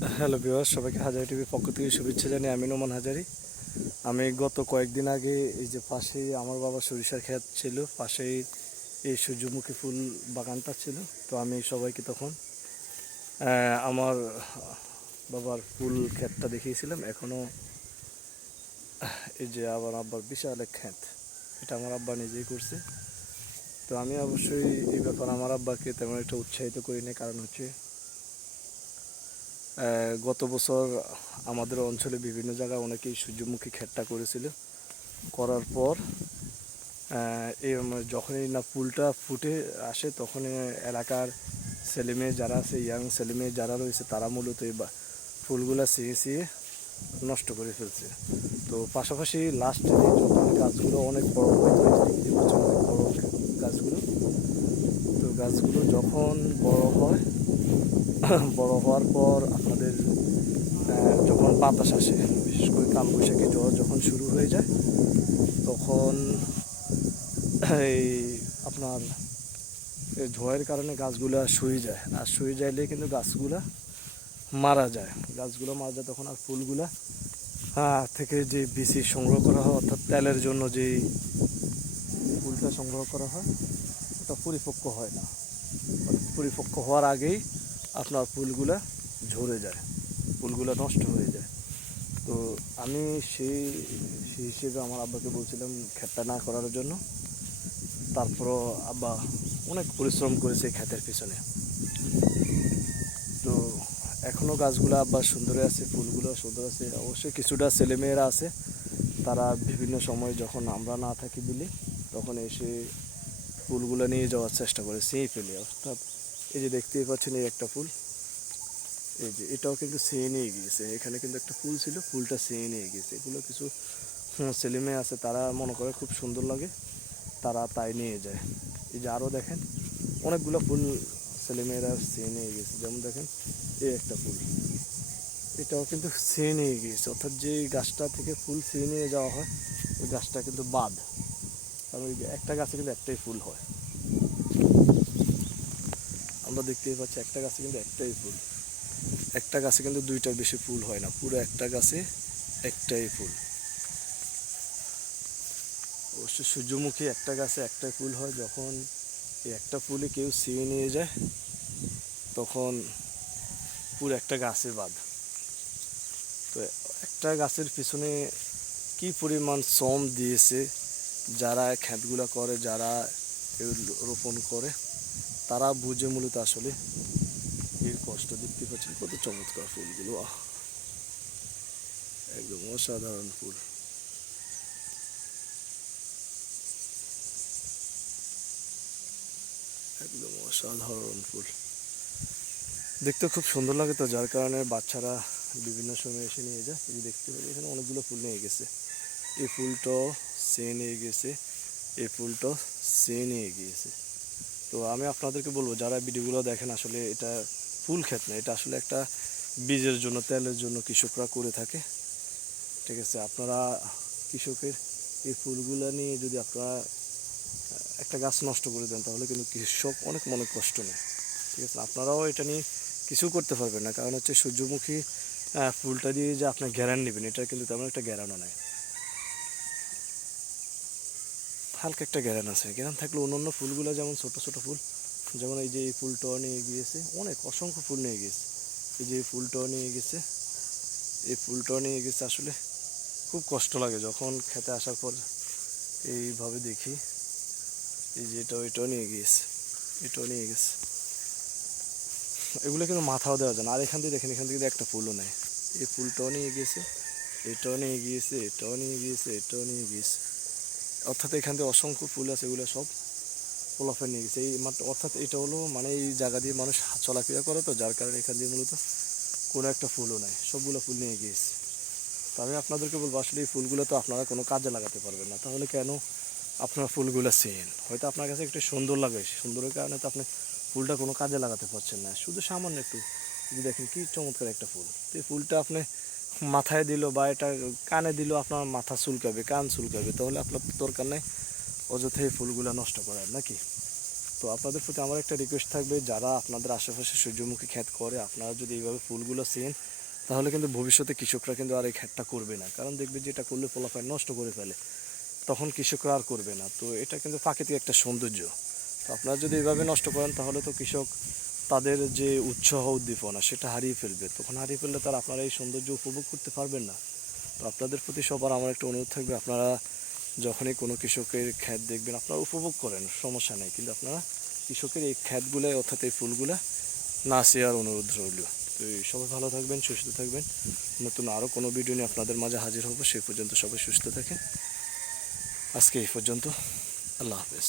Hello beware সবাইকে হাজারি টিভির পক্ষ থেকে শুভেচ্ছা জানি আমি নোমান হাজারি। আমি গত কয়েকদিন আগে এই যে পাশেই আমার বাবা সরিষার ক্ষেত ছিল, পাশেই এই সূর্যমুখী ফুল বাগানটা ছিল, তো আমি সবাইকে তখন আমার বাবার ফুল ক্ষেতটা দেখিয়েছিলাম। এখনও এই যে আবার আব্বার বিশাল এক ক্ষেত, এটা আমার আব্বা নিজেই করছে। তো আমি অবশ্যই এই ব্যাপার আমার আব্বাকে তেমন একটা উৎসাহিত করিনি কারণ হচ্ছে গত বছর আমাদের অঞ্চলে বিভিন্ন জায়গায় অনেকেই সূর্যমুখী ক্ষেতটা করেছিল। করার পর এই যখনই না ফুলটা ফুটে আসে তখন এলাকার ছেলেমেয়ে যারা আছে, ইয়াং ছেলেমেয়ে যারা রয়েছে, তারা মূলত এই ফুলগুলো ছিঁড়ে ছিঁড়ে নষ্ট করে ফেলছে। তো পাশাপাশি লাস্টে গাছগুলো অনেক বড় বড় গাছগুলো, তো গাছগুলো যখন বড় বড় হওয়ার পর আপনাদের যখন বাতাস আসে, বিশেষ করে কালবৈশাখী জ্বর যখন শুরু হয়ে যায়, তখন এই আপনার ঝড়ের কারণে গাছগুলা শুয়ে যায়। আর শুয়ে যাইলে কিন্তু গাছগুলা মারা যায়। গাছগুলো মারা যায় তখন আর ফুলগুলা থেকে যে বিচি সংগ্রহ করা হয়, অর্থাৎ তেলের জন্য যে ফুলটা সংগ্রহ করা হয়, ওটা পরিপক্ক হয় না। পরিপক্ক হওয়ার আগেই আপনার ফুলগুলো ঝরে যায়, ফুলগুলো নষ্ট হয়ে যায়। তো আমি সেই সেই হিসেবে আমার আব্বাকে বলছিলাম ক্ষেতটা না করার জন্য। তারপরও আব্বা অনেক পরিশ্রম করেছে ক্ষেতের পিছনে। তো এখনও গাছগুলো আব্বা সুন্দর আছে, ফুলগুলো সুন্দর আছে। অবশ্যই কিছুটা ছেলেমেয়েরা আছে, তারা বিভিন্ন সময় যখন আমরা না থাকি বিলি, তখন এসে ফুলগুলো নিয়ে যাওয়ার চেষ্টা করে সেই ফেলে। অর্থাৎ এই যে দেখতেই পাচ্ছেন এই একটা ফুল। এই যে এটাও কিন্তু সেয়ে নিয়ে গিয়েছে। এখানে কিন্তু একটা ফুল ছিল ফুলটা সেয়ে নিয়ে গিয়েছে। এগুলো কিছু হুম, ছেলেমেয়ে আছে তারা মনে করে খুব সুন্দর লাগে তারা তাই নিয়ে যায়। এই যে আরও দেখেন অনেকগুলো ফুল ছেলেমেয়েরা সেয়ে নিয়ে গেছে যেমন দেখেন এই একটা ফুল। এটাও কিন্তু সেয়ে নিয়ে গিয়েছে। অর্থাৎ যে গাছটা থেকে ফুল সেয়ে নিয়ে যাওয়া হয় ওই গাছটা কিন্তু বাদ কারণ ওই একটা গাছে কিন্তু একটাই ফুল হয়। আমরা দেখতেই পাচ্ছি একটা গাছে কিন্তু একটাই ফুল। একটা গাছে কিন্তু দুইটার বেশি ফুল হয় না, পুরো একটা গাছে একটাই ফুল। অবশ্য সূর্যমুখী একটা গাছে একটাই ফুল হয়, যখন এই একটা ফুলে কেউ ছিঁড়ে নিয়ে যায়, তখন পুরো একটা গাছে বাদ তো একটা গাছের পিছনে কি পরিমাণ শ্রম দিয়েছে, যারা ক্ষেতগুলো করে, যারা রোপণ করে তারা বুঝে মূলত আসলে এর কষ্ট দেখতে পাচ্ছেন, কত চমৎকার ফুলগুলো। আহ, একদম অসাধারণ ফুল। একদম অসাধারণ ফুল। দেখতে খুব সুন্দর লাগে তো, যার কারণে বাচ্চারা বিভিন্ন সময় এসে নিয়ে যায়। এই দেখতে পাচ্ছি এখানে অনেকগুলো ফুল নিয়ে গেছে। এই ফুলটাও সে নিয়ে গেছে। এই ফুলটাও সে নিয়ে গিয়েছে। তো আমি আপনাদেরকে বলব, যারা ভিডিওগুলো দেখেন আসলে এটা ফুল ক্ষেত না, এটা আসলে একটা বীজের জন্য, তেলের জন্য কৃষকরা করে থাকে। ঠিক আছে, আপনারা কৃষকের এই ফুলগুলো নিয়ে যদি আপনারা একটা গাছ নষ্ট করে দেন, তাহলে কিন্তু কৃষক অনেক মনে কষ্ট নেয়। ঠিক আছে, আপনারাও এটা নিয়ে কিছু করতে পারবেন না, কারণ হচ্ছে সূর্যমুখী ফুলটা দিয়ে যে আপনার গ্যারান নেবেন, এটা কিন্তু তেমন একটা গ্যারানও নেয় হালকা একটা গ্যারান আছে। গ্যারান থাকলে অন্য ফুলগুলো যেমন ছোট ছোট ফুল, যেমন এই যে এই ফুলটাও নিয়ে গিয়েছে, অনেক অসংখ্য ফুল নিয়ে গিয়েছে। এই যে এই ফুলটাও নিয়ে গেছে এই ফুলটাও নিয়ে গেছে আসলে খুব কষ্ট লাগে যখন খেতে আসার পর এইভাবে দেখি। এই যে এটা এটাও নিয়ে গিয়েছে, এটাও নিয়ে গেছে এগুলো কিন্তু মাথাও দেওয়া যায় না। আর এখান থেকে দেখেন, এখান থেকে একটা ফুলও নেয় এই ফুলটাও নিয়ে গিয়েছে, এটাও নিয়ে গিয়েছে, এটাও নিয়ে গিয়েছে, এটাও নিয়ে গিয়েছে। অর্থাৎ এখান থেকে অসংখ্য ফুল আছে, এগুলো সব পোলাফে নিয়ে গেছে। এই অর্থাৎ এটা হলো মানে এই জায়গা দিয়ে মানুষ চলাফেরা করে তো, যার কারণে এখান দিয়ে মূলত কোনো একটা ফুলও নাই, সবগুলো ফুল নিয়ে গিয়েছে। তো আমি আপনাদেরকে বলব, আসলে এই ফুলগুলো তো আপনারা কোনো কাজে লাগাতে পারবেন না। তাহলে কেন আপনার ফুলগুলো চেন হয়তো আপনার কাছে একটু সুন্দর লাগে, সুন্দরের কারণে তো আপনি ফুলটা কোনো কাজে লাগাতে পারছেন না। শুধু সামান্য একটু, যদি দেখেন কি চমৎকার একটা ফুল। তো এই ফুলটা আপনি মাথায় দিল বা এটা কানে দিল আপনার মাথা চুলকাবে, কান চুলকাবে, তাহলে আপনার দরকার নেই এই ফুলগুলো নষ্ট করার, নাকি? তো আপনাদের প্রতি আমার একটা রিকোয়েস্ট থাকবে, যারা আপনাদের আশেপাশে সূর্যমুখী ক্ষেত করে, আপনারা যদি এইভাবে ফুলগুলো চেন, তাহলে কিন্তু ভবিষ্যতে কৃষকরা কিন্তু আর এই ক্ষেতটা করবে না। কারণ দেখবে যে এটা করলে পোলাপায় নষ্ট করে ফেলে। তখন কৃষকরা আর করবে না। তো এটা কিন্তু প্রাকৃতিক একটা সৌন্দর্য। তো আপনারা যদি এইভাবে নষ্ট করেন, তাহলে তো কৃষক তাদের যে উৎসাহ উদ্দীপনা, সেটা হারিয়ে ফেলবে। তখন হারিয়ে ফেললে তার আপনারা এই সৌন্দর্য উপভোগ করতে পারবেন না। তো আপনাদের প্রতি সবার আমার একটা অনুরোধ থাকবে, আপনারা যখনই কোনো কৃষকের ক্ষেত দেখবেন, আপনারা উপভোগ করেন, সমস্যা নেই। কিন্তু আপনারা কৃষকের এই ক্ষেতগুলো অর্থাৎ এই ফুলগুলো না চেয়ার অনুরোধ রইল। তো এই সবাই ভালো থাকবেন, সুস্থ থাকবেন। নতুন আরও কোনো ভিডিও নিয়ে আপনাদের মাঝে হাজির হব। সেই পর্যন্ত সবাই সুস্থ থাকেন। আজকে এই পর্যন্ত। আল্লাহ হাফেজ।